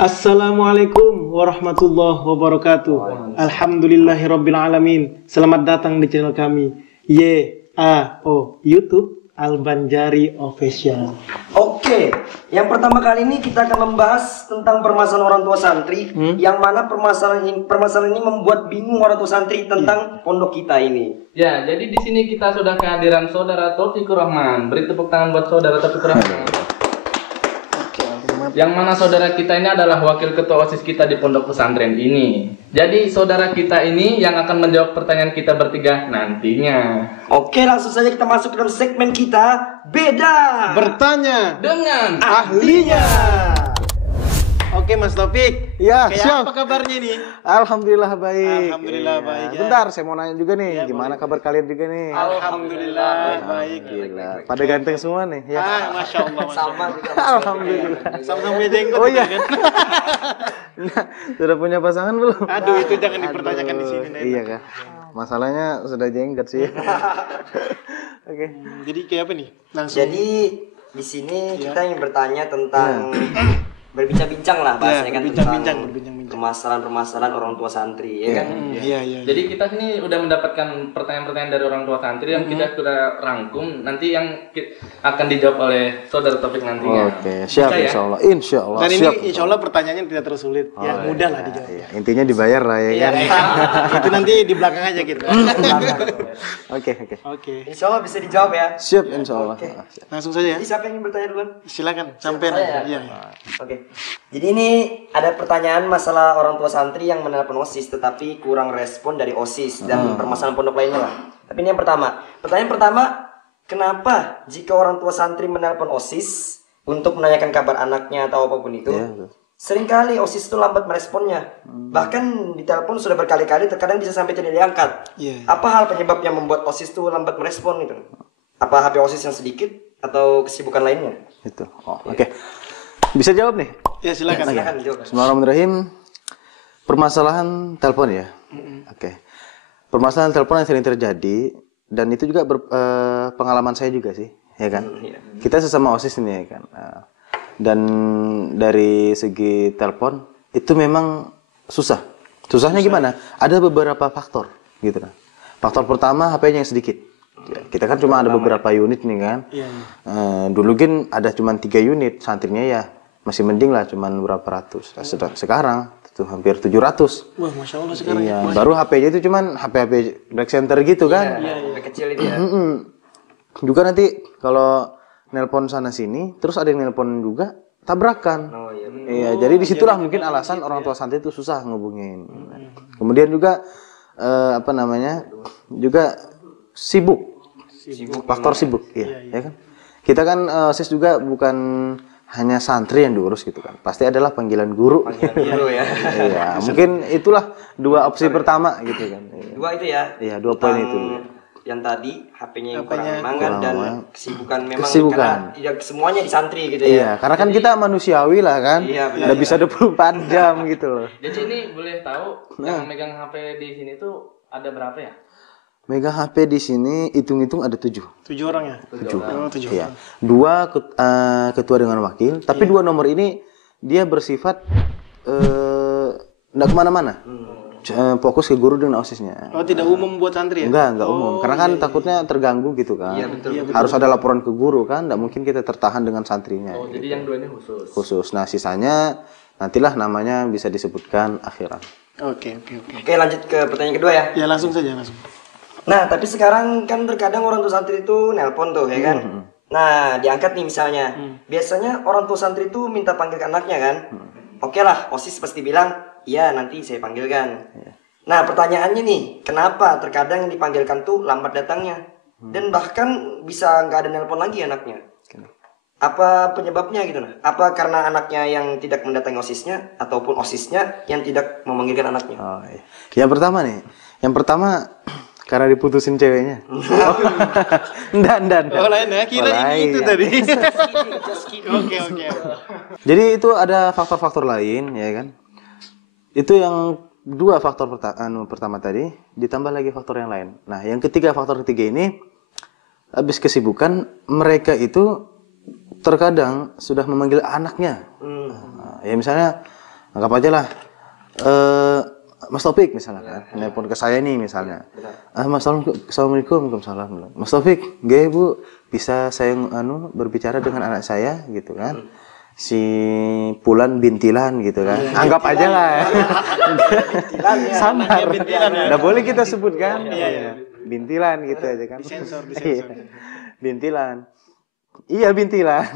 Assalamualaikum warahmatullahi wabarakatuh. Alhamdulillahirabbil alamin. Selamat datang di channel kami YAO YouTube Al-Banjari Official. Oke, yang pertama kali ini kita akan membahas tentang permasalahan orang tua santri, yang mana permasalahan ini membuat bingung orang tua santri tentang pondok kita ini. Ya, jadi di sini kita sudah kehadiran saudara Taufikur Rahman. Beri tepuk tangan buat saudara Taufikur Rahman. Yang mana saudara kita ini adalah wakil ketua OSIS kita di pondok pesantren ini. Jadi saudara kita ini yang akan menjawab pertanyaan kita bertiga nantinya. Oke, langsung saja kita masuk ke dalam segmen kita, Beda Bertanya Dengan ahlinya. Oke Mas Taufik. Ya, Kayak siap. apa kabarnya nih? Alhamdulillah baik. Alhamdulillah Iya. baik, ya. Bentar, saya mau nanya juga nih, Ya, gimana boleh. kabar kalian juga nih? Alhamdulillah baik. Gila, pada ganteng semua nih. Ya. Masya Allah. sama juga. Alhamdulillah. Sama-sama punya jenggot. Oh kita iya. kan? Nah, sudah punya pasangan belum? Aduh, itu jangan dipertanyakan di sini. Nen. Iya kah? Masalahnya sudah jenggot sih. Oke. Jadi kayak apa nih? Langsung. Jadi di sini kita ingin bertanya tentang berbincang-bincang lah bahasanya kan, berbincang-bincang. tentang permasalahan-permasalahan orang tua santri, ya kan? Iya. Jadi kita ini udah mendapatkan pertanyaan-pertanyaan dari orang tua santri yang kita sudah rangkum. Nanti yang akan dijawab oleh saudara Taufik nantinya. Oke, siap Bisa ya? insya Allah. Insya Allah. Dan ini Siap. insya Allah pertanyaannya tidak terlalu sulit. Ya mudah lah dijawab. Iya, intinya dibayar lah ya kan. Itu nanti di belakang aja gitu. Oke. Oke. Insya Allah bisa dijawab ya. Siap insya Allah. Langsung saja ya. Jadi siapa yang ingin bertanya duluan? Silakan sampai. Saya. Iya. Oke. Jadi ini ada pertanyaan masalah orang tua santri yang menelpon OSIS tetapi kurang respon dari OSIS dan permasalahan pondok lainnya lah. Tapi ini yang pertama. Pertanyaan pertama, kenapa jika orang tua santri menelpon OSIS untuk menanyakan kabar anaknya atau apapun itu, seringkali OSIS itu lambat meresponnya. Bahkan di telepon sudah berkali-kali, terkadang bisa sampai tidak diangkat. Iya. Apa hal penyebab yang membuat OSIS itu lambat merespon itu? Apa HP OSIS yang sedikit atau kesibukan lainnya? Itu. Oh, oke. Bisa jawab nih? Ya silakan. Silakan dijawab. Bismillahirrahmanirrahim. Permasalahan telepon ya. Oke. Permasalahan telepon yang sering terjadi dan itu juga pengalaman saya juga sih, ya kan. Kita sesama OSIS ini ya kan. Dan dari segi telepon itu memang susah. Susahnya gimana? Ada beberapa faktor gitu kan. Faktor pertama HP-nya yang sedikit. Ya, kita kan cuma ada beberapa unit nih kan. Dulu kan ada cuma 3 unit, santrinya ya masih mending lah, cuman berapa ratus. Sekarang itu hampir 700. Wah, Masya Allah sekarang. Iya, baru HP-nya itu cuman HP back center gitu kan. Iya, kecil itu ya. Juga nanti kalau nelpon sana sini, terus ada yang nelpon juga tabrakan. Oh iya. Iya, jadi disitulah mungkin alasan orang tua santri itu susah ngehubungin. Kemudian juga apa namanya? Juga sibuk. Faktor sibuk, iya, ya kan. Kita kan OSIS juga bukan hanya santri yang diurus gitu kan. Pasti adalah panggilan guru. Guru ya. Iya, mungkin itulah dua opsi pertama gitu kan. Iya. Dua itu ya. Iya, 2 poin itu. Yang tadi HP-nya yang kurang semangat dan kesibukan memang Kesibukan. karena tidak semuanya di santri gitu ya. Iya, karena kan kita manusiawi lah kan. Iya, benar. Udah bisa 24 jam gitu loh. Jadi ini boleh tahu yang megang HP di sini tuh ada berapa ya? Megang HP di sini hitung-hitung ada 7. 7 orang ya? 7. Oh, 7 Iya. orang. 2 ketua dengan wakil, tapi 2 nomor ini dia bersifat enggak kemana-mana. Fokus ke guru dengan OSISnya. Oh, tidak umum buat santri ya? Enggak umum. Karena kan takutnya terganggu gitu kan. Iya, betul. Harus ada laporan ke guru kan, enggak mungkin kita tertahan dengan santrinya. Oh, jadi yang 2 ini khusus. Khusus. Nah, sisanya nantilah namanya bisa disebutkan akhiran. Oke. Oke, lanjut ke pertanyaan kedua ya. Ya langsung saja langsung. Nah, tapi sekarang kan terkadang orang tua santri itu nelpon tuh ya kan. Nah, diangkat nih misalnya. Biasanya orang tua santri itu minta panggil ke anaknya kan. Oke lah, OSIS pasti bilang, iya nanti saya panggilkan. Nah, pertanyaannya nih, kenapa terkadang yang dipanggilkan tuh lambat datangnya? Dan bahkan bisa nggak ada nelpon lagi anaknya. Apa penyebabnya gitu nah? Apa karena anaknya yang tidak mendatangi OSISnya ataupun OSISnya yang tidak memanggilkan anaknya? Oh, iya. Yang pertama karena diputusin ceweknya. Enggak. Oh, lain ya. Kira ini itu lain. tadi. Oke. Jadi itu ada faktor-faktor lain ya kan. Itu yang 2 faktor pertama tadi, ditambah lagi faktor yang lain. Nah, yang faktor ketiga ini habis kesibukan mereka itu terkadang sudah memanggil anaknya. Ya misalnya Anggap aja lah Mas Taufik misalnya kan, nelpon ke saya nih misalnya. Mas Assalamualaikum, Waalaikumsalam. Mas Taufik, nggih Bu, bisa saya berbicara dengan anak saya gitu kan. Si Pulan bintilan gitu kan. Anggap aja lah. Samar. Nggak boleh kita sebutkan. Bintilan gitu aja kan. Disensor. Bintilan. Iya bintilan.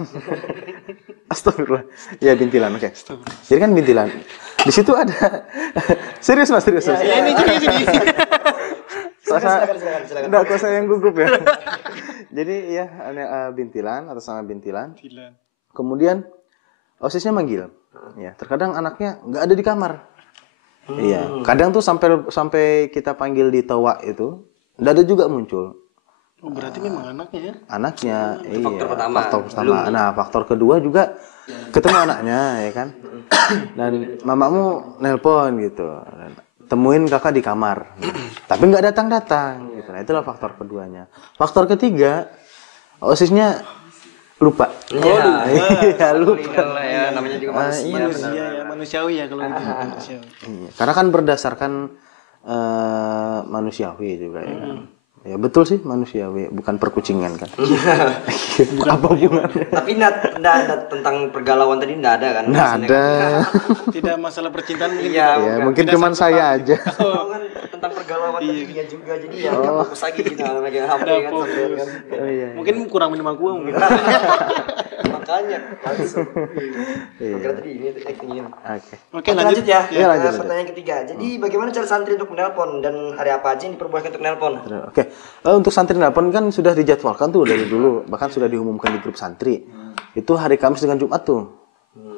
Astagfirullah. Iya bintilan, oke. Jadi kan bintilan. Di situ ada serius Mas, serius. Ya ini juga sini. Silakan. Enggak, kok saya yang gugup ya. Jadi ya bintilan atas nama bintilan. Kemudian OSISnya manggil. Ya, terkadang anaknya nggak ada di kamar. Iya, kadang tuh sampai kita panggil di toa itu, nggak ada juga muncul. Oh, berarti memang anaknya ya? Anaknya, Faktor iya. pertama. Faktor pertama. Nah, faktor kedua juga ketemu anaknya, ya kan? Dan mamamu nelpon gitu, temuin kakak di kamar, tapi nggak datang. Gitu. Nah, itulah faktor keduanya. Faktor ketiga, OSISnya lupa. Iya, lupa. Ya, namanya juga manusia. Manusia ya, manusiawi ya kalau gitu. Manusiawi. Iya, karena kan berdasarkan manusiawi juga ya kan. Ya betul sih manusiawi, bukan perkucingan kan. Apa hubungannya? Tapi nggak ada tentang pergalauan tadi nggak ada kan? Nggak ada. Tidak masalah percintaan mungkin. Iya, Ya mungkin cuman saya aja. Oh, kan tentang pergalauan tadi dia juga jadi ya nggak fokus lagi kita lagi HP kan sampai kan. Oh, iya. Mungkin kurang minum aqua mungkin. Makanya langsung. Iya. Kira tadi ini acting-nya. Oke. Oke, Lanjut ya. Ya, lanjut. Pertanyaan ketiga. Jadi bagaimana cara santri untuk menelpon dan hari apa aja yang diperbolehkan untuk nelpon? Oke. Untuk santri nelpon kan sudah dijadwalkan tuh dari dulu, bahkan sudah diumumkan di grup santri. Itu hari Kamis dengan Jumat tuh.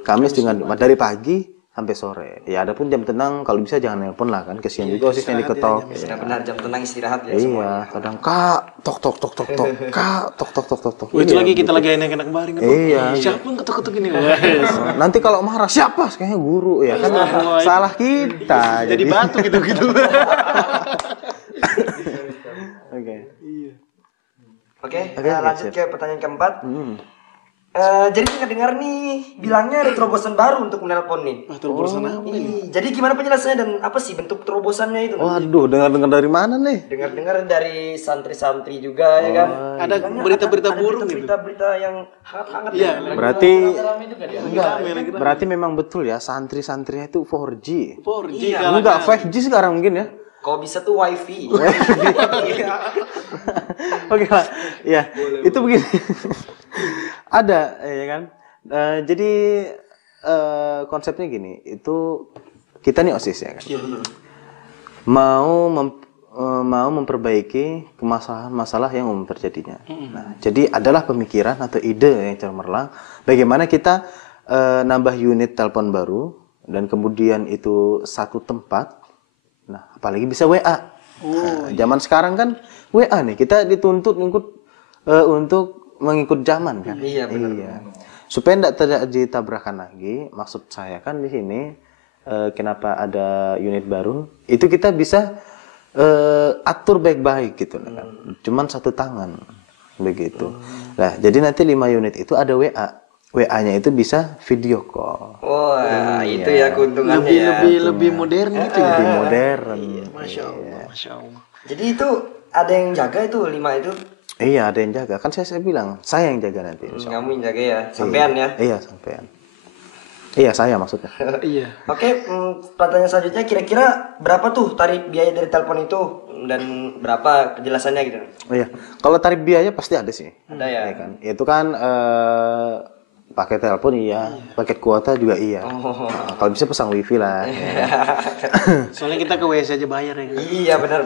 Kamis dengan Jumat dari pagi sampai sore. Ya adapun jam tenang kalau bisa jangan nelpon lah kan, kesian juga OSISnya diketok. Sudah benar jam tenang istirahat ya. Iya, kadang Kak tok tok tok tok tok. Kak tok tok tok tok tok. Oh, itu Iya, lagi kita gitu. lagi enak-enak baring kan. Iya. Siapa yang ketuk-ketuk ini? Nanti kalau marah siapa? Kayaknya guru ya kan. Salah kita. Jadi batu gitu-gitu. Oke. Oke, Oke, lanjut siap. ke pertanyaan keempat. Jadi kita dengar nih bilangnya ada terobosan baru untuk menelpon nih. Wah, terobosan apa ini? Jadi gimana penjelasannya dan apa sih bentuk terobosannya itu? Waduh, dengar-dengar dari mana nih? Dengar-dengar dari santri-santri juga ya kan. Ada berita-berita burung gitu. Berita-berita yang hangat-hangat. Iya. Berarti Rame juga dia. berarti memang betul ya santri-santrinya itu 4G. 4G Iya. Enggak 5G sekarang mungkin ya. Kok bisa tuh wifi? Oke lah, ya itu begini. Ada, ya kan. Jadi konsepnya gini, itu kita nih OSIS ya kan. Mau memperbaiki masalah yang umum terjadinya. Nah, jadi adalah pemikiran atau ide yang cemerlang bagaimana kita nambah unit telepon baru dan kemudian itu satu tempat. Nah, apalagi bisa WA. Zaman sekarang kan WA nih, kita dituntut untuk mengikut zaman kan. Iya, benar. Iya. Supaya tidak terjadi tabrakan lagi, maksud saya kan di sini kenapa ada unit baru, itu kita bisa atur baik-baik gitu kan. Cuman satu tangan begitu. Nah, jadi nanti 5 unit itu ada WA. WA-nya itu bisa video call. Wah, itu ya keuntungannya ya. Lebih modern gitu ya. Lebih modern. Masya Allah. Jadi itu ada yang jaga itu 5 itu. Iya, ada yang jaga. Kan saya bilang, saya yang jaga nanti. Kamu yang jaga ya, sampean ya. Iya, sampean. Iya, saya maksudnya. Iya. Oke, pertanyaan selanjutnya kira-kira berapa tuh tarif biaya dari telepon itu dan berapa penjelasannya gitu? Oh iya, kalau tarif biaya pasti ada sih. Ada ya. Iya kan? Itu kan paket telepon iya, paket kuota juga iya. Nah, kalau bisa pasang wifi lah. Soalnya kita ke WC aja bayar ya. Iya, benar.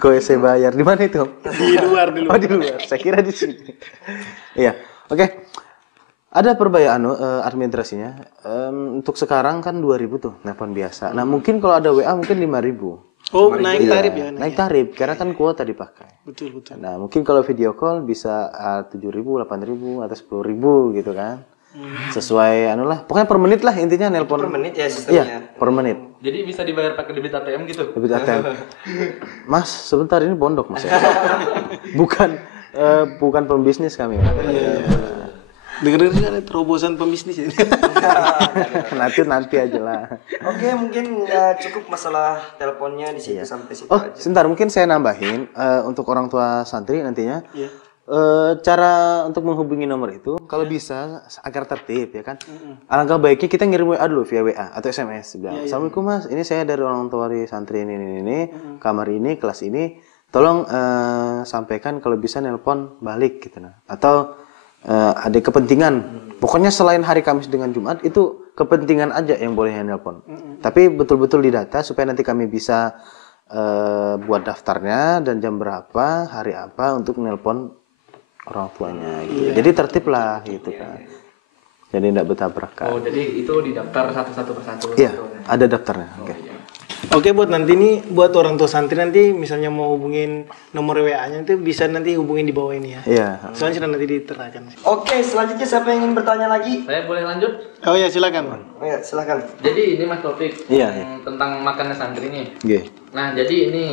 Ke WC bayar di mana itu? Di luar. Oh di luar. Saya kira di sini. Iya, oke. Ada perbaikan administrasinya. Untuk sekarang kan 2.000 tuh telepon biasa. Nah mungkin kalau ada WA mungkin 5.000. Oh, naik Iya, tarif ya. naik tarif karena kan kuota dipakai. Betul. Nah mungkin kalau video call bisa 7.000, 8.000 atau 10.000 gitu kan. Sesuai lah. Pokoknya per menit lah intinya nelpon. Per menit ya sistemnya. Iya, per menit. Jadi bisa dibayar pakai debit ATM gitu. Debit ATM. Mas, sebentar ini pondok Mas ya. Bukan pembisnis kami. Dengar-dengar ada terobosan pembisnis ini. Nanti aja lah. Oke, mungkin cukup masalah teleponnya di situ sampai situ Oh, aja. sebentar mungkin saya nambahin untuk orang tua santri nantinya. Iya. Cara untuk menghubungi nomor itu kalau bisa agar tertib ya kan. Alangkah baiknya kita ngirim WA dulu via WA atau SMS bilang, "Assalamualaikum Mas, ini saya dari orang tua di santri ini, kamar ini, kelas ini. Tolong sampaikan kalau bisa nelpon balik gitu nah. Atau ada kepentingan. Pokoknya selain hari Kamis dengan Jumat itu kepentingan aja yang boleh nelpon. Tapi betul-betul didata supaya nanti kami bisa buat daftarnya dan jam berapa, hari apa untuk nelpon orang tuanya gitu. Jadi tertib lah gitu kan. Jadi tidak bertabrakan. Oh, jadi itu didaftar satu persatu. Iya, ada daftarnya. Oke. Oke, buat nanti nih buat orang tua santri nanti misalnya mau hubungin nomor WA-nya nanti bisa nanti hubungin di bawah ini ya. Iya. Soalnya sudah nanti diterakan. Oke, selanjutnya siapa yang ingin bertanya lagi? Saya boleh lanjut? Oh ya, silakan. Oh ya, silakan. Jadi ini Mas Taufik Iya, tentang makannya santri nih. Oke. Nah, jadi ini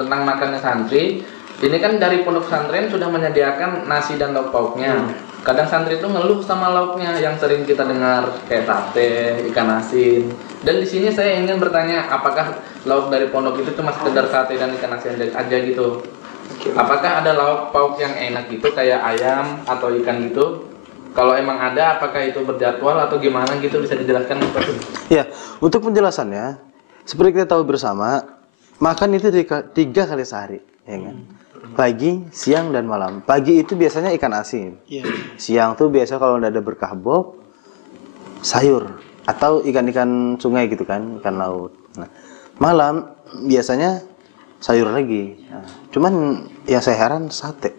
tentang makannya santri. Ini kan dari pondok pesantren sudah menyediakan nasi dan lauk pauknya. Kadang santri itu ngeluh sama lauknya yang sering kita dengar kayak sate, ikan asin. Dan di sini saya ingin bertanya, apakah lauk dari pondok itu cuma sekedar sate dan ikan asin aja gitu? Apakah ada lauk pauk yang enak gitu kayak ayam atau ikan gitu? Kalau emang ada, apakah itu berjadwal atau gimana gitu, bisa dijelaskan Pak? Ya, untuk penjelasannya, seperti kita tahu bersama, makan itu 3 kali sehari, ya kan? Pagi, siang, dan malam. Pagi itu biasanya ikan asin. Iya. Siang tuh biasa kalau udah ada berkah bob, sayur atau ikan-ikan sungai gitu kan, ikan laut. Nah, malam biasanya sayur lagi. Nah, cuman yang saya heran sate.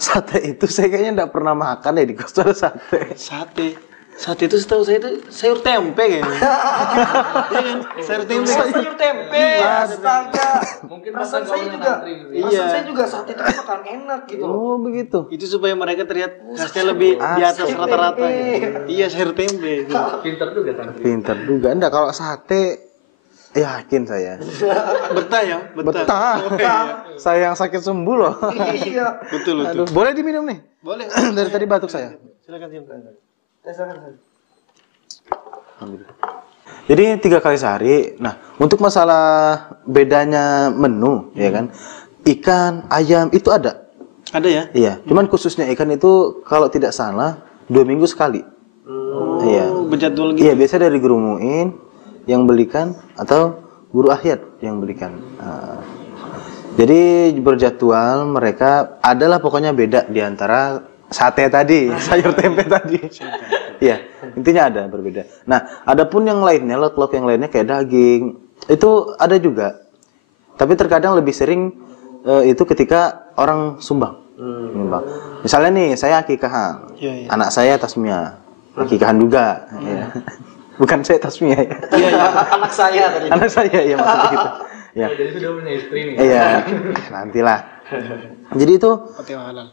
Sate itu saya kayaknya nggak pernah makan ya di kos ada sate. Sate itu setahu saya itu sayur tempe kayaknya. Iya kan? Sayur tempe. Sayur tempe, astaga. Mungkin Perasaan bahkan saya kalau juga, santri gitu. perasaan saya juga sate itu makan enak gitu loh. Oh begitu. Itu supaya mereka terlihat khasnya lebih di atas rata-rata. Gitu. Iya, sayur tempe. Gitu. Pinter juga santri. Pinter juga. Enggak kalau sate yakin saya. Betah ya? Betah. Saya yang sakit sembuh loh. Iya. Betul. Aduh, boleh diminum nih? Boleh. Dari tadi batuk saya. Silakan. Alhamdulillah. Jadi 3 kali sehari. Nah, untuk masalah bedanya menu, ya kan? Ikan, ayam itu ada. Ada ya? Iya. Cuman khususnya ikan itu kalau tidak salah 2 minggu sekali. Iya. Oh, berjadwal gitu. Iya, biasa dari guru muin yang belikan atau guru ahyat yang belikan. Nah, jadi berjadwal mereka adalah pokoknya beda di antara sate tadi, sayur tempe tadi. Iya, intinya ada berbeda. Nah, adapun yang lainnya, lauk-lauk yang lainnya kayak daging, itu ada juga. Tapi terkadang lebih sering itu ketika orang sumbang. Menyumbang. Misalnya nih, saya akikahan. Iya. Anak saya tasmiyah. Akikahan juga, ya. Bukan saya tasmiyah ya. Iya, anak saya tadi. Anak saya ya maksudnya gitu. Ya. Oh, jadi sudah punya istri nih. Iya, nantilah. Jadi itu Hotel halal.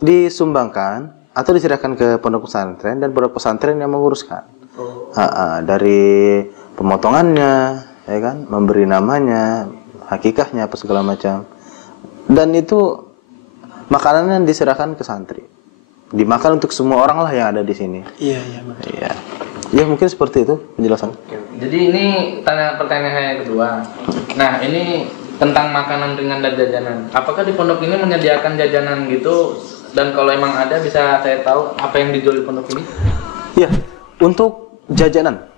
disumbangkan atau diserahkan ke pondok pesantren dan pondok pesantren yang menguruskan. Dari pemotongannya, ya kan, memberi namanya, hakikahnya apa segala macam. Dan itu makanannya diserahkan ke santri. Dimakan untuk semua orang lah yang ada di sini. Iya. Iya. Ya mungkin seperti itu penjelasan. Jadi ini pertanyaan saya yang kedua. Nah, ini tentang makanan ringan dan jajanan. Apakah di pondok ini menyediakan jajanan gitu? Dan kalau emang ada, bisa saya tahu apa yang dijual di pondok ini? Ya, untuk jajanan.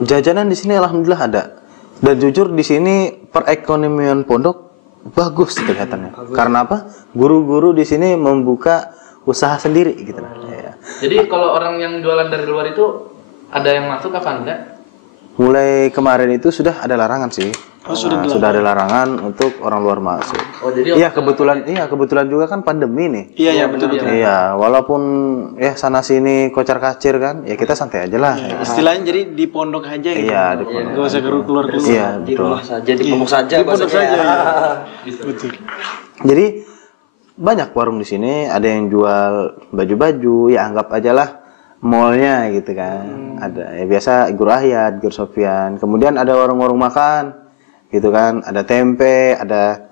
Jajanan di sini alhamdulillah ada. Dan jujur di sini perekonomian pondok bagus kelihatannya. Karena apa? Guru-guru di sini membuka usaha sendiri gitu nah. Ya. Jadi kalau orang yang jualan dari luar itu ada yang masuk apa enggak? Mulai kemarin itu sudah ada larangan sih. Oh, sudah ada larangan untuk orang luar masuk. Oh, jadi Iya, kebetulan juga kan pandemi nih. Iya, betul. Iya, walaupun ya sana sini kocar-kacir kan, ya kita santai aja lah. Ya, istilahnya jadi di pondok aja gitu. Iya, di pondok. Gak usah keluar. Iya, Di betul. rumah saja, di pondok saja. Di pondok bahasanya. saja. Iya. Betul. Jadi banyak warung di sini, ada yang jual baju-baju, ya anggap aja lah mallnya gitu kan. Ada ya biasa guru Ahyat, guru Sofyan. Kemudian ada warung-warung makan gitu kan, ada tempe, ada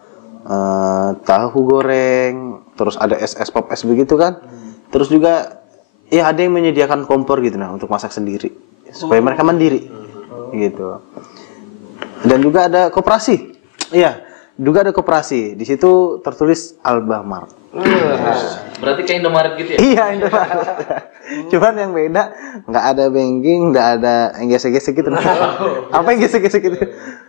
tahu goreng, terus ada es pop es begitu kan. Terus juga ya ada yang menyediakan kompor gitu nah untuk masak sendiri supaya mereka mandiri gitu. Dan juga ada koperasi. Iya, juga ada koperasi. Di situ tertulis Alfamart. Berarti kayak Indomaret gitu ya? Iya, Indomaret. Cuman yang beda, nggak ada banking, nggak ada yang gesek-gesek gitu. Apa yang gesek-gesek gitu?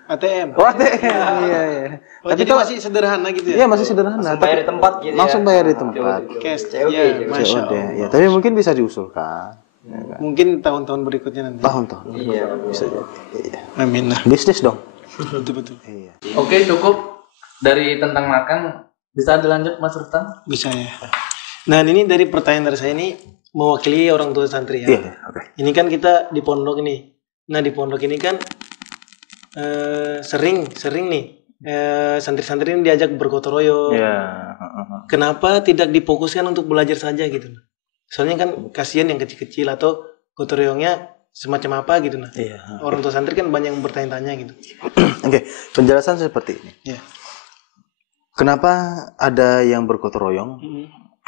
ATM. Oh, ATM. Iya, iya. Oh, jadi masih sederhana gitu ya? Iya, masih sederhana. Langsung bayar di tempat gitu ya. Langsung bayar di tempat. Cash. COD. Ya, Masya COD. Allah. Ya, tapi mungkin bisa diusulkan. Ya, kan? Mungkin tahun-tahun berikutnya nanti. Tahun-tahun. Iya. Bisa jadi. Iya. Amin lah. Bisnis dong. Betul-betul. Iya. Oke, cukup dari tentang makan. Bisa dilanjut Mas Rustam? Bisa ya. Nah ini dari pertanyaan dari saya ini mewakili orang tua santri ya. Iya, oke. Ini kan kita di pondok ini. Nah di pondok ini kan sering nih santri-santri ini diajak bergotong royong. Iya. Kenapa tidak difokuskan untuk belajar saja gitu? Soalnya kan kasihan yang kecil-kecil atau gotong royongnya semacam apa gitu nah. Iya. Orang tua santri kan banyak yang bertanya-tanya gitu. Oke, penjelasan seperti ini. Ya. Kenapa ada yang bergotong royong?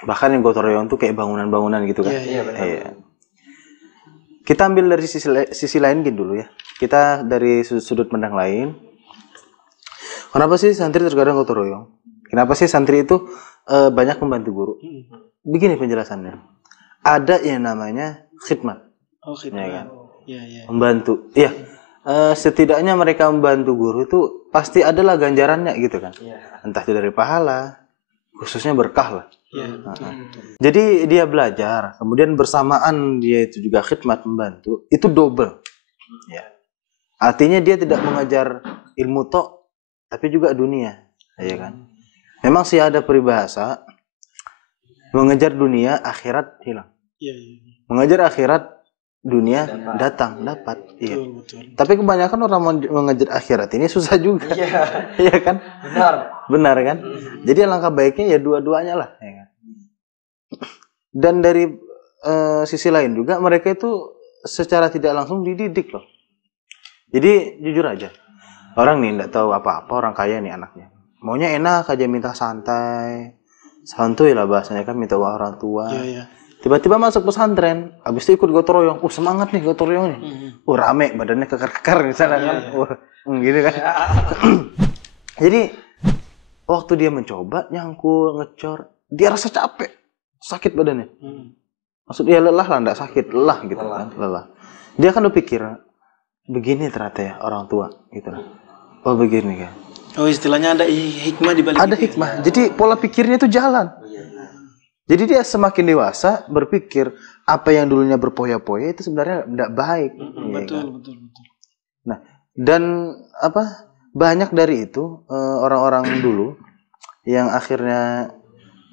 Bahkan yang gotong royong tuh kayak bangunan-bangunan gitu kan? Iya, Iya. Kita ambil dari sisi lain gitu dulu ya. Kita dari sudut pandang lain. Kenapa sih santri terkadang gotong royong? Kenapa sih santri itu banyak membantu guru? Begini penjelasannya. Ada yang namanya khidmat. Oh khidmat. Ya kan? Iya. Membantu. Iya. Setidaknya mereka membantu guru itu pasti adalah ganjarannya gitu kan. Entah itu dari pahala, khususnya berkah lah. Iya. Jadi dia belajar, kemudian bersamaan dia itu juga khidmat membantu, itu double. Ya. Artinya dia tidak mengajar ilmu tok, tapi juga dunia, ya kan. Memang sih ada peribahasa mengejar dunia, akhirat hilang. Iya. Mengejar akhirat, dunia datang dapat. Iya. Betul. Tapi kebanyakan orang mengejar akhirat ini susah juga. Iya kan? Benar kan? Jadi alangkah baiknya ya dua-duanya lah, ya kan? Dan dari sisi lain juga mereka itu secara tidak langsung dididik loh. Jadi jujur aja, orang nih tidak tahu apa-apa, orang kaya nih anaknya. Maunya enak aja, minta santai, santuy lah bahasanya kan, minta uang orang tua. Iya. Tiba-tiba masuk pesantren, habis itu ikut gotong royong. Semangat nih gotong royongnya. Rame, badannya kekar-kekar misalnya kan. Gitu kan. Jadi waktu dia mencoba nyangkul, ngecor, dia rasa capek, sakit badannya. Maksudnya lelah lah, enggak sakit, lelah gitu kan, lelah. Dia kan berpikir begini ternyata ya orang tua gitu lah. Oh begini kan. Oh istilahnya ada hikmah di balik. Ada hikmah. Jadi pola pikirnya itu jalan. Jadi dia semakin dewasa berpikir apa yang dulunya berpoya-poya itu sebenarnya tidak baik. Betul. Nah, dan banyak dari itu orang-orang dulu yang akhirnya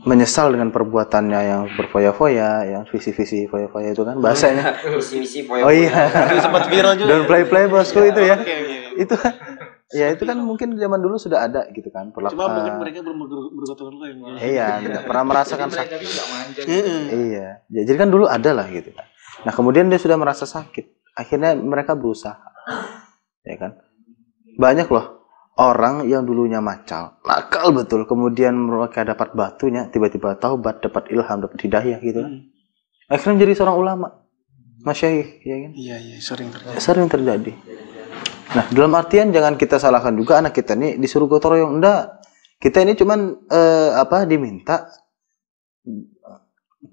menyesal dengan perbuatannya yang berfoya-foya, yang visi-visi foya-foya itu kan bahasanya. Misi-misi foya-foya. Oh iya. Sempat viral juga. Don't play bosku itu ya. Oke. Itu ya itu kan mungkin zaman dulu sudah ada gitu kan. Cuma mungkin mereka belum bergotong royong. Iya, tidak pernah merasakan Mereka sakit. juga manja. Iya, jadi kan dulu ada lah gitu kan. Nah kemudian dia sudah merasa sakit, akhirnya mereka berusaha, ya kan. Banyak loh orang yang dulunya macal, nakal betul, kemudian mereka dapat batunya, tiba-tiba taubat, dapat ilham, dapat hidayah gitu kan. Akhirnya jadi seorang ulama, masyaikh, ya kan. Iya, Sering terjadi. Nah dalam artian jangan kita salahkan juga anak kita nih disuruh gotong royong, enggak. Kita ini cuman diminta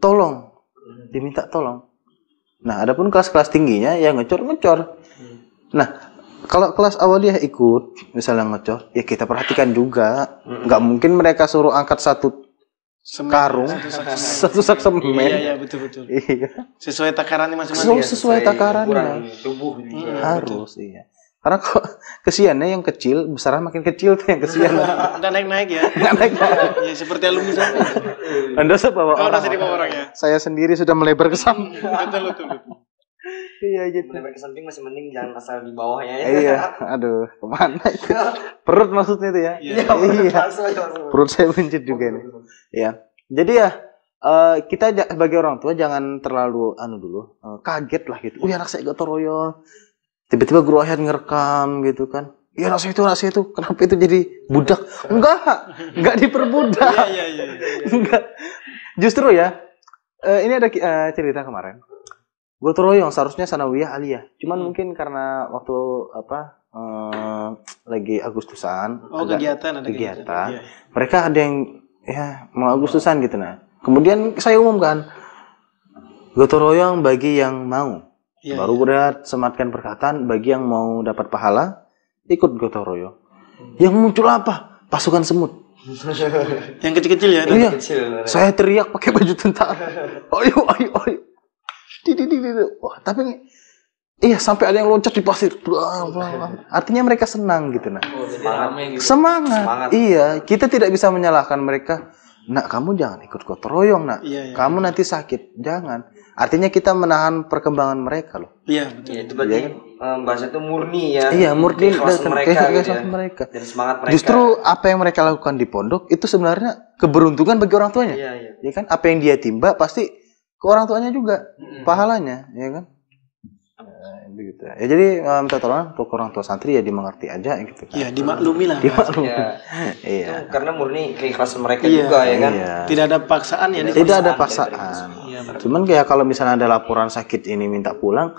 tolong. Nah, adapun kelas-kelas tingginya ya ngecor. Nah, kalau kelas awaliyah ikut misalnya ngecor, ya kita perhatikan juga. Nggak mungkin mereka suruh angkat satu karung, satu sak semen. Iya, betul. Iya. Sesuai takarannya masing-masing. Sesuai takarannya. Tubuh. Harus, iya. Karena kok kesiannya yang kecil, besar makin kecil tuh yang kesian. Nggak naik-naik ya. Ya seperti alumni sana. Anda sebawa orang. ya. Saya sendiri sudah melebar ke samping. Betul. Iya gitu. Melebar ke samping masih mending, jangan asal di bawahnya ya. Iya, aduh, kemana itu? Perut maksudnya itu ya? Iya. Perut saya buncit juga nih. Ya, jadi ya kita sebagai orang tua jangan terlalu kaget lah gitu. Anak saya gotong royong. Tiba-tiba guru ayat ngerekam gitu kan. Ya anak saya itu, kenapa itu jadi budak? Enggak diperbudak. Iya. Enggak. Justru ya, Ini ada cerita kemarin. Gotong royong seharusnya sanawiyah aliyah. Cuman mungkin karena waktu lagi Agustusan, kegiatan ada kegiatan. Iya. Mereka ada yang ya mau Agustusan gitu nah. Kemudian saya umumkan gotong royong bagi yang mau. Iya, Baru udah sematkan perkataan bagi yang mau dapat pahala ikut gotong royong. Yang muncul apa? Pasukan semut. Yang kecil-kecil ya. Iya. Kecil. Saya teriak pakai baju tentara. Ayo. Wah, tapi iya sampai ada yang loncat di pasir. Artinya mereka senang gitu nah. Semangat. Iya, kita tidak bisa menyalahkan mereka. Nak, kamu jangan ikut gotong royong, nak. Iya. Kamu nanti sakit. Jangan. Artinya kita menahan perkembangan mereka loh. Iya, betul. Ya, itu berarti bahasa itu murni ya. Iya, murni keikhlasan mereka gitu ya. mereka. Dan semangat mereka. Justru apa yang mereka lakukan di pondok itu sebenarnya keberuntungan bagi orang tuanya. Iya. Ya kan? Apa yang dia timba pasti ke orang tuanya juga pahalanya, ya kan? Begitu. Ya jadi minta tolong untuk orang tua santri ya dimengerti aja gitu kan. Iya, dimaklumi lah. Dimaklumi. Ya. Iya. Itu karena murni keikhlasan mereka Iya. juga ya kan. Iya. Tidak ada paksaan ya. Tidak ada paksaan. Cuman kayak kalau misalnya ada laporan sakit ini minta pulang,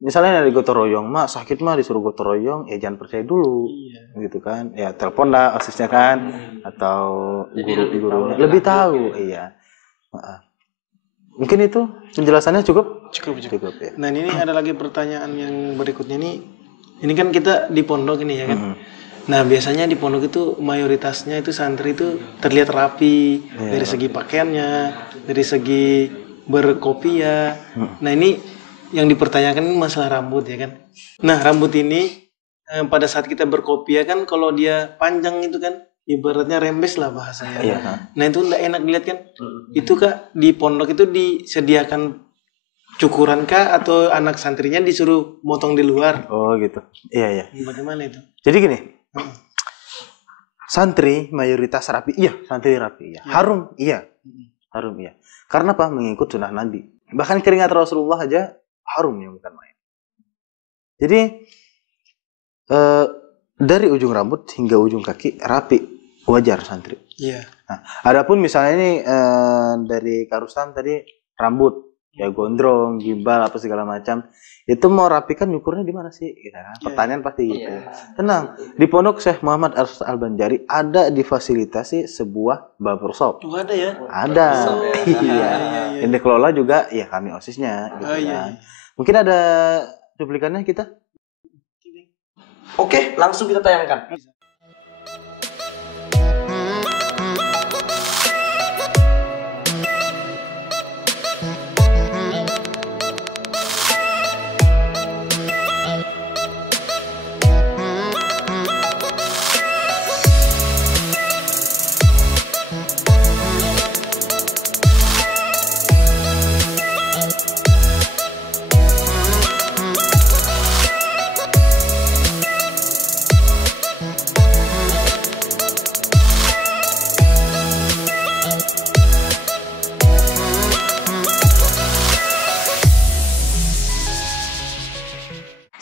misalnya dari gotong royong, mak sakit mah disuruh gotong royong, ya jangan percaya dulu, gitu kan? Ya telepon lah osisnya kan, atau guru-gurunya lebih tahu, iya. Mungkin itu penjelasannya cukup ya. Nah ini ada lagi pertanyaan yang berikutnya nih. Ini kan kita di pondok ini ya kan. Nah biasanya di pondok itu mayoritasnya itu santri itu terlihat rapi dari segi pakaiannya, dari segi berkopiah. Nah ini yang dipertanyakan ini masalah rambut ya kan. Nah rambut ini pada saat kita berkopiah kan kalau dia panjang itu kan ibaratnya rembes lah bahasanya. Iya. Nah itu enggak enak dilihat kan. Itu Kak di pondok itu disediakan cukuran kah atau anak santrinya disuruh motong di luar? Oh gitu. Iya. Bagaimana itu? Jadi gini. Santri mayoritas rapi. Iya, santri rapi. Iya. Harum. Iya. Harum iya. Karena apa? Mengikut sunnah Nabi. Bahkan keringat Rasulullah aja harum ya bukan main. Jadi dari ujung rambut hingga ujung kaki rapi, wajar santri. Iya. Nah, adapun misalnya ini dari Kak Rustam tadi rambut ya gondrong, gimbal apa segala macam. Itu mau rapikan nyukurnya di mana sih? Gitu kan? Pertanyaan pasti gitu. Tenang, di Pondok Syekh Muhammad Al-Banjari ada difasilitasi sebuah barbershop. Ada ya? Ada. Iya. Yang dikelola juga ya kami OSISnya gitu kan. Mungkin ada cuplikannya kita? Oke, langsung kita tayangkan.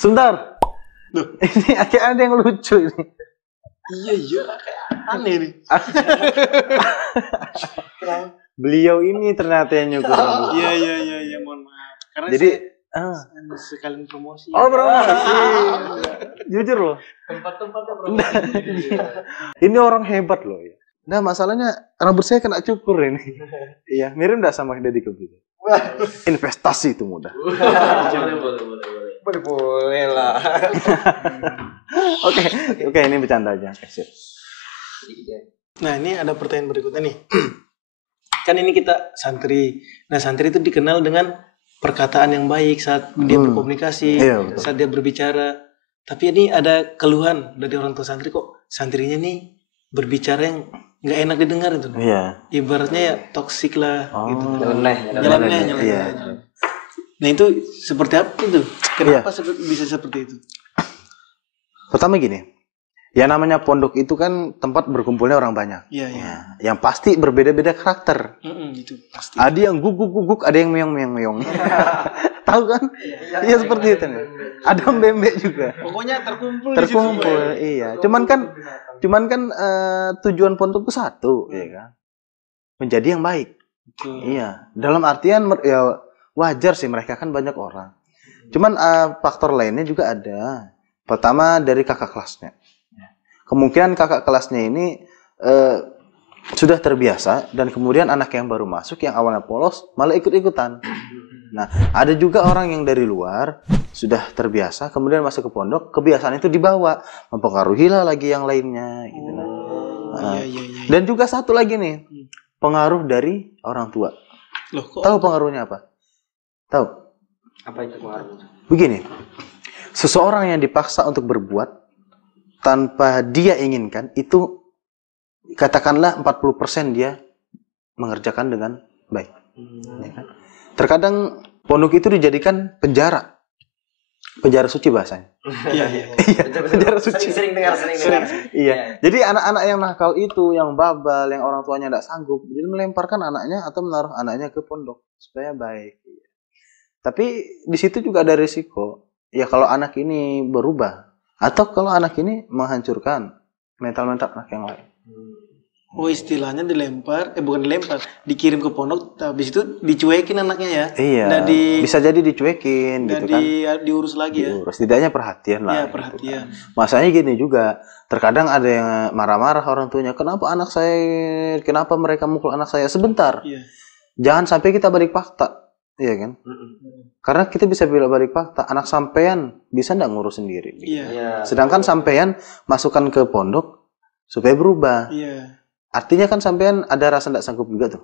Sebentar. Ini ada yang lucu ini. Iya, kayak aneh nih. Beliau ini ternyata yang nyukur rambut. Iya, mohon maaf. Karena Jadi saya sekalian promosi. oh promosi. Jujur loh. Tempat-tempatnya promosi. Ini orang hebat loh ya. Nah masalahnya rambut saya kena cukur ini. Iya, mirip enggak sama Deddy Kobuzer? Investasi itu mudah. Boleh lah. Oke, ini bercanda aja. Sip. Nah ini ada pertanyaan berikutnya nih. Kan ini kita santri. Nah santri itu dikenal dengan perkataan yang baik saat dia berkomunikasi, saat dia berbicara. Tapi ini ada keluhan dari orang tua santri kok santrinya nih berbicara yang nggak enak didengar itu. Iya. Ibaratnya ya toksik lah gitu. Nyeleneh. Iya. Nah itu seperti apa itu? Kenapa bisa seperti itu? Pertama gini, ya namanya pondok itu kan tempat berkumpulnya orang banyak. Iya. Ya, yang pasti berbeda-beda karakter. Itu pasti. Ada yang guguk-guguk, ada yang meong-meong. Tahu kan? Iya seperti itu nih. Ada mbembek juga. Pokoknya terkumpul. Iya. Cuman kan tujuan pondok itu satu, ya kan? Menjadi yang baik. Betul. Iya, dalam artian ya wajar sih, mereka kan banyak orang. Cuman faktor lainnya juga ada. Pertama dari kakak kelasnya. Kemungkinan kakak kelasnya ini sudah terbiasa, dan kemudian anak yang baru masuk yang awalnya polos malah ikut-ikutan. Nah, ada juga orang yang dari luar sudah terbiasa, kemudian masuk ke pondok, kebiasaan itu dibawa, mempengaruhi lah lagi yang lainnya gitu. Iya. Dan juga satu lagi nih, pengaruh dari orang tua. Loh, kok? Tahu pengaruhnya apa? Tahu? Apa itu pengaruhnya? Begini, seseorang yang dipaksa untuk berbuat tanpa dia inginkan, itu katakanlah 40% dia mengerjakan dengan baik. Ya kan? Terkadang pondok itu dijadikan penjara suci bahasanya. Iya. Penjara suci. Sering dengar. Iya. Jadi anak-anak yang nakal itu, yang babal, yang orang tuanya tidak sanggup, dia melemparkan anaknya atau menaruh anaknya ke pondok supaya baik. Tapi di situ juga ada risiko. Ya kalau anak ini berubah, atau kalau anak ini menghancurkan mental anak yang lain. Oh, istilahnya bukan dilempar, dikirim ke pondok, habis itu dicuekin anaknya ya. Iya. Bisa jadi dicuekin gitu kan. Diurus lagi ya. Diurus, setidaknya perhatian lah. Iya, gitu perhatian. kan. Masanya gini juga, terkadang ada yang marah-marah orang tuanya, kenapa mereka mukul anak saya? Sebentar. Iya. Jangan sampai kita balik fakta. Iya kan? Karena kita bisa balik fakta, anak sampean bisa nggak ngurus sendiri. Iya. Sedangkan sampean masukkan ke pondok supaya berubah. Iya. Artinya kan sampean ada rasa nggak sanggup juga tuh.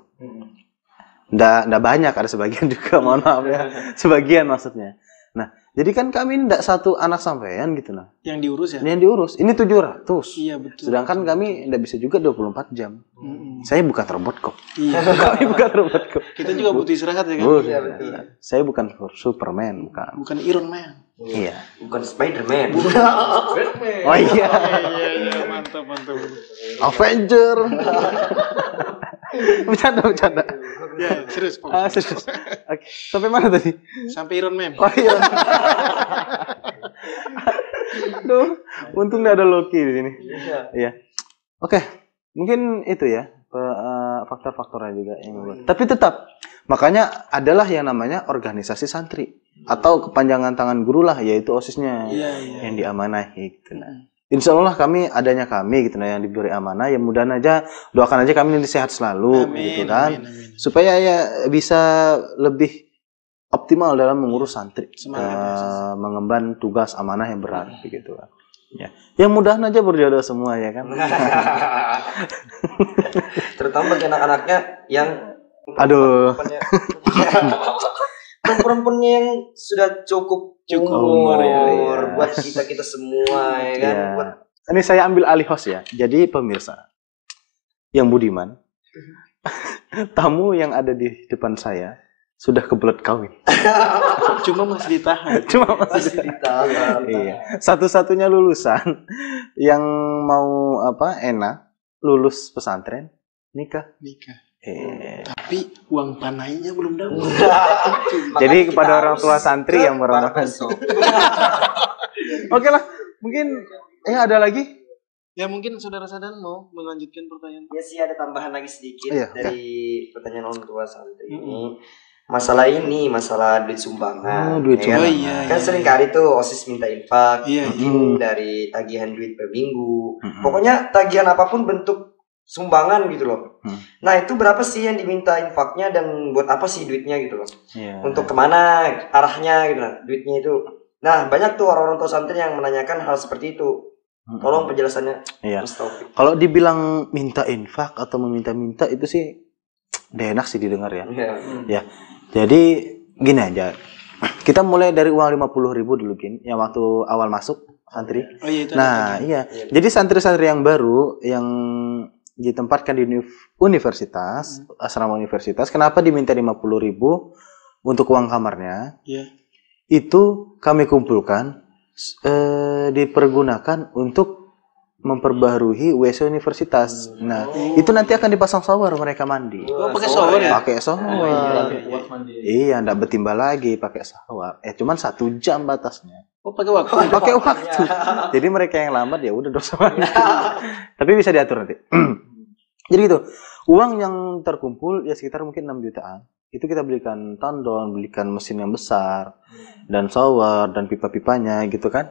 Nggak banyak, ada sebagian juga, mohon maaf ya. Sebagian maksudnya. Nah, jadi kan kami nggak satu anak sampean gitu lah. Yang diurus ya? Yang diurus, ini 700. Iya, betul. Sedangkan kami nggak bisa juga 24 jam. Saya bukan robot kok. Iya. Kami bukan robot kok. Kita juga butuh istirahat ya kan? Iya, betul. Saya bukan Superman, bukan. Bukan Iron Man. Iya. Bukan Spider-Man. Oh iya. Iya, mantap. Avenger. Bercanda. Ya, serius. Serius. Oke. Sampai mana tadi? Sampai Iron Man. Oh iya. Aduh, untung nggak ada Loki di sini. Iya. Oke, mungkin itu ya faktor-faktornya juga yang membuat. Tapi tetap, makanya adalah yang namanya organisasi santri atau kepanjangan tangan guru lah, yaitu OSIS-nya yang diamanahi gitu. Nah, insya Allah adanya kami gitu nah yang diberi amanah, ya mudah aja, doakan aja kami ini sehat selalu gitu kan, amin. Supaya ya bisa lebih optimal dalam mengurus santri, mengemban tugas amanah yang berat begitu kan. Ya, yang mudahan aja berjodoh semua ya kan. Terutama bagi anak-anaknya yang perempuannya yang sudah cukup umur ya. Buat kita semua ya kan. Ya. Ini saya ambil alih host ya. Jadi pemirsa yang budiman, tamu yang ada di depan saya sudah kebelet kawin. Cuma masih ditahan. Iya. Satu-satunya lulusan yang mau enak lulus pesantren nikah. Tapi uang panainya belum dapat. Jadi kepada orang tua santri yang meramakan. Oke lah, mungkin ada lagi? Ya mungkin saudara-saudara mau melanjutkan pertanyaan. Ya sih, ada tambahan lagi sedikit dari pertanyaan orang tua santri ini. Masalah duit sumbangan. Duit sumbangan. Kan sering kali tuh OSIS minta infak dari tagihan duit per minggu. Pokoknya tagihan apapun bentuk sumbangan gitu loh. Nah, itu berapa sih yang diminta infaknya dan buat apa sih duitnya gitu loh? Untuk kemana arahnya gitu lah, duitnya itu. Nah, banyak tuh orang-orang tua santri yang menanyakan hal seperti itu. Tolong penjelasannya. Iya. Kalau dibilang minta infak atau meminta-minta itu sih udah enak sih didengar ya. Ya. Jadi gini aja. Kita mulai dari uang 50.000 dulu yang waktu awal masuk santri. Oh, iya, itu iya. Jadi santri-santri yang baru yang ditempatkan di universitas, asrama universitas, kenapa diminta 50.000 untuk uang kamarnya? Itu kami kumpulkan dipergunakan untuk memperbaharui WC universitas. Nah, itu nanti akan dipasang shower mereka mandi. Pakai shower ya? Pakai shower. Iya, enggak bertimbal lagi pakai shower. Cuman 1 jam batasnya. Oh, pakai waktu. Pakai waktu. Jadi mereka yang lambat ya udah dosa mandi. Tapi bisa diatur nanti. Jadi gitu. Uang yang terkumpul ya sekitar mungkin 6 jutaan. Itu kita belikan tandon, belikan mesin yang besar, dan shower, dan pipa-pipanya gitu kan.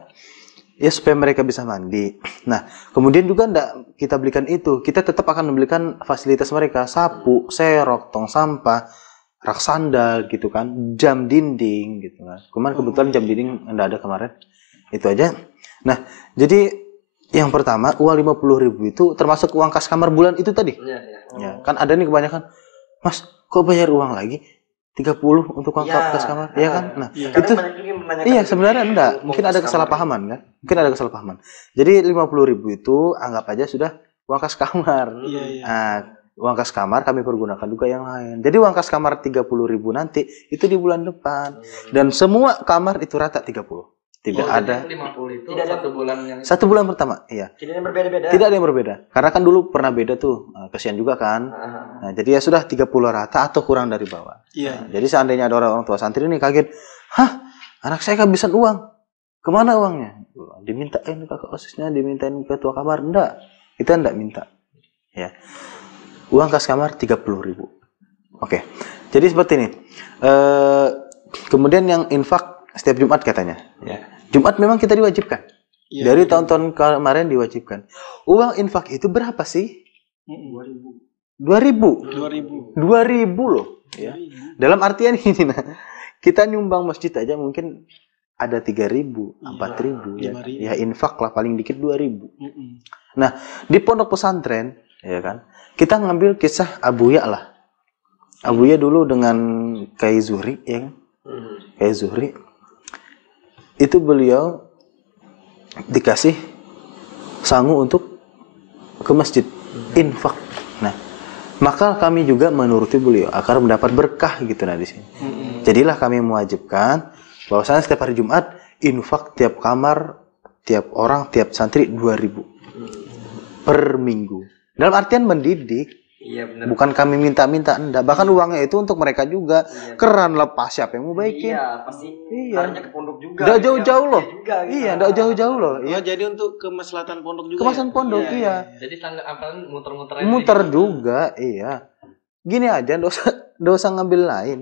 Ya supaya mereka bisa mandi. Nah, kemudian juga enggak kita belikan itu. Kita tetap akan membelikan fasilitas mereka. Sapu, serok, tong sampah, rak sandal gitu kan. Jam dinding gitu kan. Kemarin kebetulan jam dinding enggak ada kemarin. Itu aja. Nah, jadi yang pertama uang 50.000 itu termasuk uang kas kamar bulan itu tadi. Ya, kan ada nih kebanyakan, Mas, kok bayar uang lagi? 30 untuk uang kas kamar, ya kan? Nah, itu iya sebenarnya enggak, mungkin ada kesalahpahaman kan? Mungkin ada kesalahpahaman. Jadi 50.000 itu anggap aja sudah uang kas kamar. Nah, uang kas kamar kami pergunakan juga yang lain. Jadi uang kas kamar 30.000 nanti itu di bulan depan. Dan semua kamar itu rata 30. Tidak ada 50 itu Tidak ada. 1 bulan yang satu bulan pertama, iya. Tidak ada yang berbeda-beda. Tidak ada yang berbeda. Karena kan dulu pernah beda tuh. Kasihan juga kan. Nah, jadi ya sudah 30 rata atau kurang dari bawah. Iya. Jadi seandainya ada orang tua santri ini kaget, hah, anak saya kehabisan uang. Kemana uangnya? Dimintain kakak osisnya, dimintain ketua kamar. Enggak, kita enggak minta. Ya, uang kas kamar 30.000. Oke, jadi seperti ini. Kemudian yang infak setiap Jumat katanya. Ya. Jumat memang kita diwajibkan. Iya. Dari tahun-tahun kemarin diwajibkan. Uang infak itu berapa sih? 2.000. 2.000 loh. Ya. Dalam artian ini, nah, kita nyumbang masjid aja mungkin ada 3.000, 4.000, ya, 5.000. ya infak lah paling dikit 2.000. Nah, di pondok pesantren, ya kan, kita ngambil kisah Abuya lah. Abuya dulu dengan Kiai Zuhri, ya kan, Kiai Zuhri, itu beliau dikasih sangu untuk ke masjid, infak. Nah, maka kami juga menuruti beliau agar mendapat berkah gitu nah di sini. Jadilah kami mewajibkan bahwasanya setiap hari Jumat infak tiap kamar, tiap orang, tiap santri 2.000 per minggu. Dalam artian mendidik. Iya benar. Bukan kami minta-minta, enggak. Bahkan uangnya itu untuk mereka juga. Keran lepas siapa yang mau baikin? Iya, pasti Iya. larinya ke pondok juga. Enggak jauh-jauh loh. Juga, gitu. Iya, enggak jauh-jauh loh. Iya, jadi untuk kemaslahatan pondok juga. Kemasan pondok, iya. jadi standar apa muter-muter Muter juga, iya. Gini aja, dosa ngambil lain.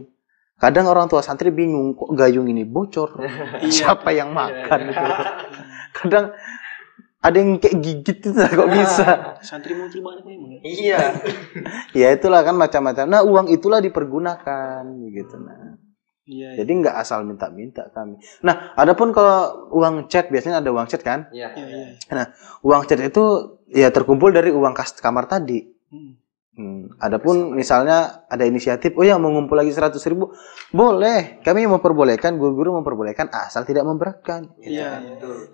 Kadang orang tua santri bingung, kok gayung ini bocor? Siapa yang makan? Gitu. Kadang ada yang kayak gigit itu kok bisa. Santri mau banyak memang. Iya. Ya itulah kan macam-macam. Nah, uang itulah dipergunakan gitu nah. Iya. Jadi nggak asal minta-minta kami. Nah, adapun kalau uang chat biasanya ada uang chat kan? Iya. Nah, uang chat itu ya terkumpul dari uang kas kamar tadi. Adapun misalnya ada inisiatif, oh ya mau ngumpul lagi 100.000, boleh. Kami memperbolehkan, guru-guru memperbolehkan asal tidak memberatkan. Iya.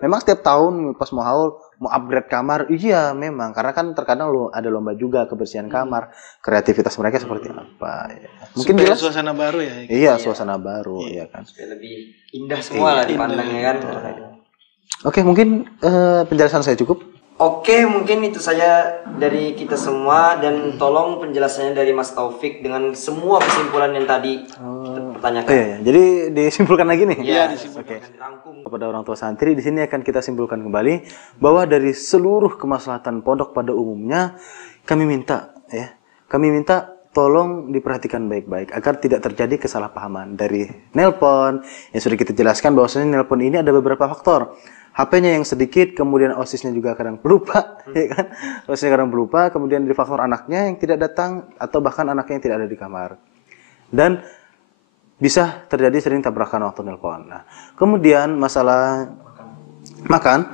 Memang setiap tahun pas mau haul, mau upgrade kamar, iya memang. Karena kan terkadang ada lomba juga kebersihan kamar, kreativitas mereka seperti apa. Ya. Mungkin Supaya jelas. suasana baru ya. Iya, suasana baru, ya kan. Supaya lebih indah semua lah dipandangnya kan. Oke, mungkin penjelasan saya cukup. Oke, mungkin itu saja dari kita semua dan tolong penjelasannya dari Mas Taufik dengan semua kesimpulan yang tadi kita pertanyakan. Iya. Jadi disimpulkan lagi nih. Iya, Oke. dirangkum. Kepada orang tua santri di sini akan kita simpulkan kembali bahwa dari seluruh kemaslahatan pondok pada umumnya kami minta tolong diperhatikan baik-baik agar tidak terjadi kesalahpahaman. Dari nelpon yang sudah kita jelaskan bahwasanya nelpon ini ada beberapa faktor. HP-nya yang sedikit, kemudian OSIS-nya juga kadang pelupa, ya kan? OSIS-nya kadang pelupa, kemudian dari faktor anaknya yang tidak datang atau bahkan anaknya yang tidak ada di kamar. Dan bisa terjadi sering tabrakan waktu nelpon. Nah, kemudian masalah makan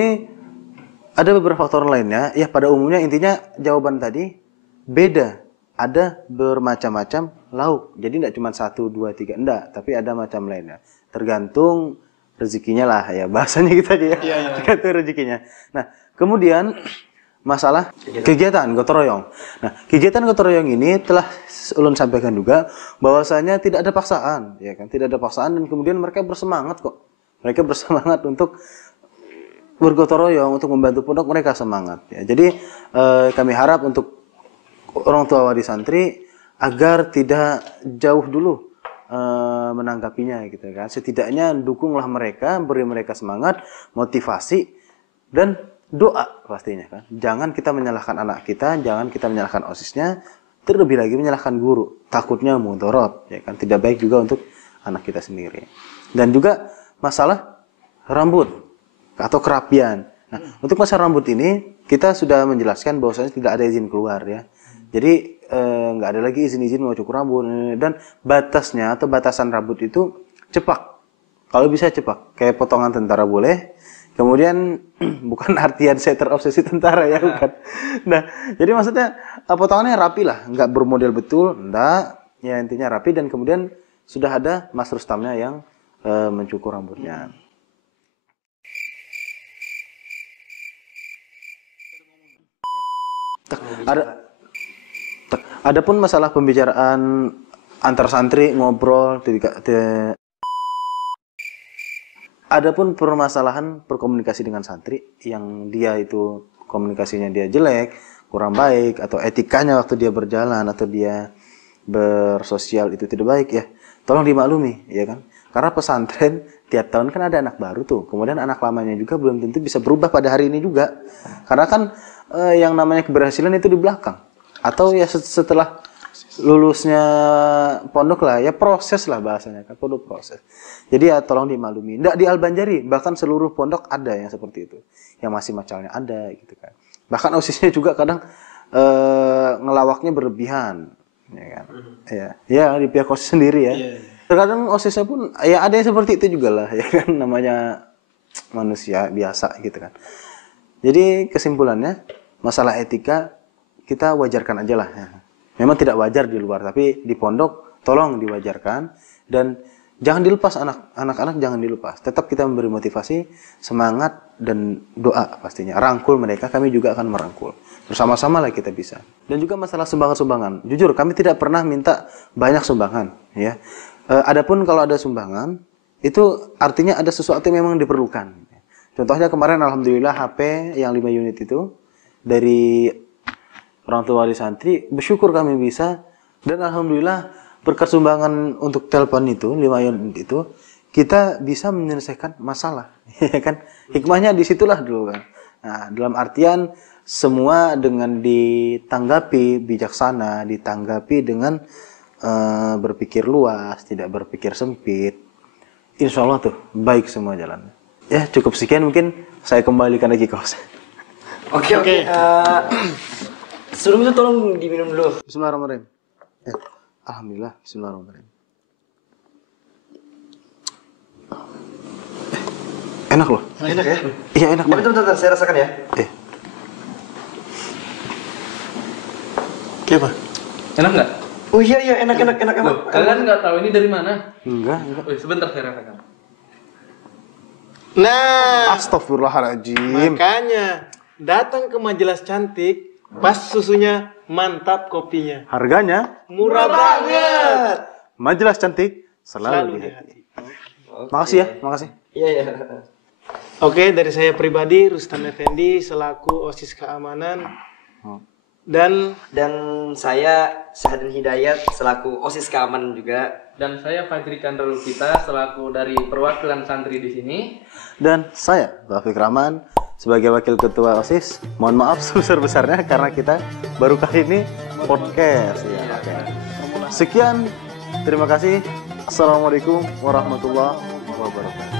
ini ada beberapa faktor lainnya. Ya pada umumnya intinya jawaban tadi beda. Ada bermacam-macam lauk. Jadi tidak cuma 1, 2, 3, enggak, tapi ada macam lainnya. Tergantung rezekinya lah ya, bahasanya kita aja ya. Tergantung rezekinya. Nah, kemudian masalah kegiatan gotong royong. Nah, kegiatan gotong royong ini telah ulun sampaikan juga bahwasanya tidak ada paksaan, ya kan? Tidak ada paksaan dan kemudian mereka bersemangat kok. Mereka bersemangat untuk bergotong royong, untuk membantu pondok, mereka semangat ya. Jadi kami harap untuk orang tua wali santri agar tidak jauh dulu menanggapinya gitu kan. Setidaknya dukunglah mereka, beri mereka semangat, motivasi dan doa pastinya kan. Jangan kita menyalahkan anak kita, jangan kita menyalahkan OSISnya, terlebih lagi menyalahkan guru. Takutnya mudorot, ya kan. Tidak baik juga untuk anak kita sendiri. Dan juga masalah rambut atau kerapian. Nah, untuk masalah rambut ini kita sudah menjelaskan bahwasanya tidak ada izin keluar ya. Jadi nggak ada lagi izin-izin mau cukur rambut, dan batasnya atau batasan rambut itu cepak. Kalau bisa cepak, kayak potongan tentara boleh. Kemudian bukan artian saya terobsesi tentara ya, bukan. Nah, jadi maksudnya potongannya rapi lah, nggak bermodel betul, enggak. Ya intinya rapi, dan kemudian sudah ada mas rustamnya yang mencukur rambutnya. Adapun masalah pembicaraan antar santri ngobrol, adapun permasalahan berkomunikasi dengan santri yang dia itu komunikasinya dia jelek, kurang baik, atau etikanya waktu dia berjalan atau dia bersosial itu tidak baik ya, tolong dimaklumi ya kan. Karena pesantren tiap tahun kan ada anak baru tuh, kemudian anak lamanya juga belum tentu bisa berubah pada hari ini juga. Karena kan yang namanya keberhasilan itu di belakang, atau ya setelah lulusnya pondok lah, ya proses lah bahasanya kan, pondok proses. Jadi ya tolong dimaklumi. Nggak di Al-Banjari, bahkan seluruh pondok ada yang seperti itu, yang masih macalnya ada gitu kan. Bahkan OSISnya juga kadang ngelawaknya berlebihan, ya kan? Ya di pihak OSIS sendiri ya. Terkadang OSISnya pun ya ada yang seperti itu juga lah, ya kan, namanya manusia biasa gitu kan. Jadi kesimpulannya, masalah etika kita wajarkan aja lah ya. Memang tidak wajar di luar, tapi di pondok tolong diwajarkan, dan jangan dilepas anak-anak jangan dilepas. Tetap kita memberi motivasi, semangat, dan doa pastinya. Rangkul mereka, kami juga akan merangkul. Bersama-sama lah kita bisa. Dan juga masalah sumbangan-sumbangan. Jujur kami tidak pernah minta banyak sumbangan ya. Adapun kalau ada sumbangan, itu artinya ada sesuatu yang memang diperlukan. Contohnya kemarin alhamdulillah HP yang 5 unit itu dari orang tua wali santri, bersyukur kami bisa, dan alhamdulillah berkat sumbangan untuk telepon itu 5 unit itu kita bisa menyelesaikan masalah, ya kan? Hikmahnya disitulah dulu kan. Nah, dalam artian semua dengan ditanggapi bijaksana, ditanggapi dengan berpikir luas, tidak berpikir sempit. Insya Allah tuh baik semua jalan. Ya cukup sekian, mungkin saya kembalikan lagi ke host. Oke. Sebelumnya tolong diminum dulu. Bismillahirrahmanirrahim. Alhamdulillah, bismillahirrahmanirrahim. Enak loh. Enak ya? Iya enak banget. Bentar, saya rasakan ya. Oke, Pak. Enak nggak? Oh iya, enak emang. Kalian nggak tahu ini dari mana? Enggak. Sebentar saya rasakan. Nah, Astagfirullahaladzim. makanya datang ke Majelis Cantik pas susunya mantap, kopinya Harganya murah banget. Majelis Cantik selalu di hati. Makasih ya, makasih. Iya. Oke, dari saya pribadi Rustam Effendi selaku OSIS keamanan, dan saya Syahdan Hidayat selaku OSIS keamanan juga. Dan saya Fajri Chandra Lukita selaku dari perwakilan santri di sini. Dan saya Taufik Rahman sebagai wakil ketua OSIS. Mohon maaf sebesar-besarnya karena kita baru kali ini podcast ya. Oke. Sekian, terima kasih. Assalamualaikum warahmatullahi wabarakatuh.